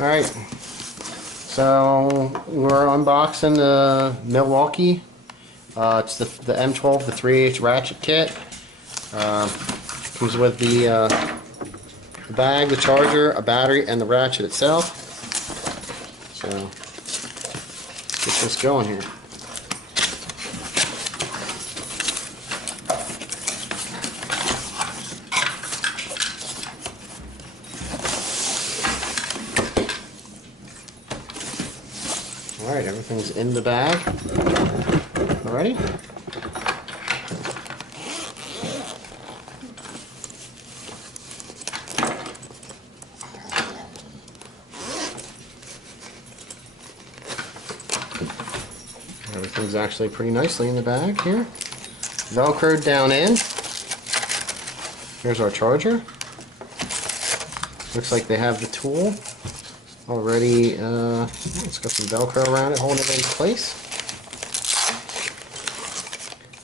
Alright, so we're unboxing the Milwaukee. It's the M12, the 3/8 ratchet kit. Comes with the bag, the charger, a battery, and the ratchet itself. So, let's get this going here. Alright, everything's in the bag already. Everything's actually pretty nicely in the bag here. Velcroed down in. Here's our charger. Looks like they have the tool already. It's got some Velcro around it holding it in place.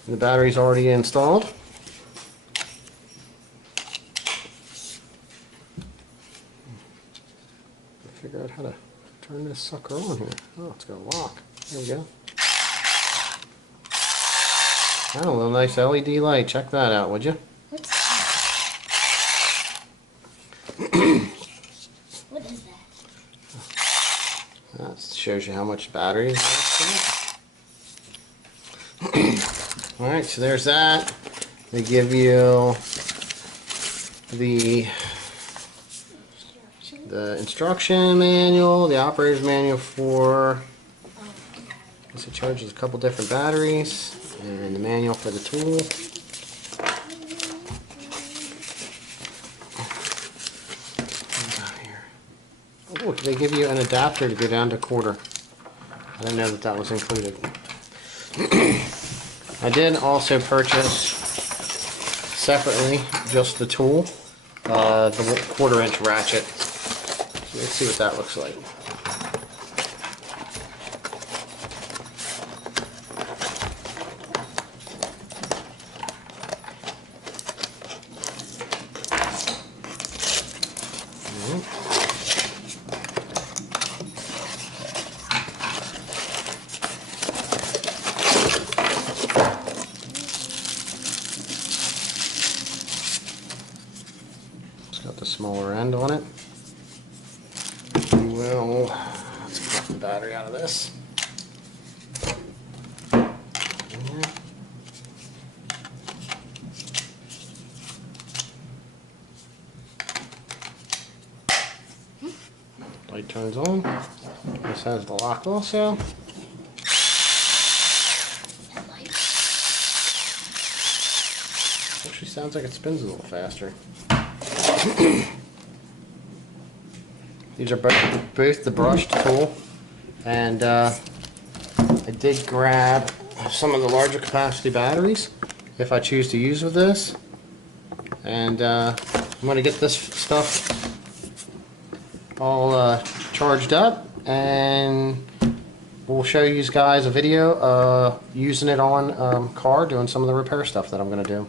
The battery's already installed. Figure out how to turn this sucker on here. Oh, it's got a lock. There we go. Oh, a little nice LED light. Check that out, would you? What is that? That shows you how much battery is left in it. Alright, so there's that. They give you the instruction manual, the operator's manual for, I guess it charges a couple different batteries, and the manual for the tool. Oh, they give you an adapter to go down to quarter. I didn't know that that was included. I did also purchase separately just the tool, the 1/4-inch ratchet. So let's see what that looks like. Got the smaller end on it. Well, let's get the battery out of this. Light turns on. This has the lock also. Actually sounds like it spins a little faster. These are both the brushed tool, and I did grab some of the larger capacity batteries if I choose to use with this, and I'm going to get this stuff all charged up, and we'll show you guys a video using it on car, doing some of the repair stuff that I'm going to do.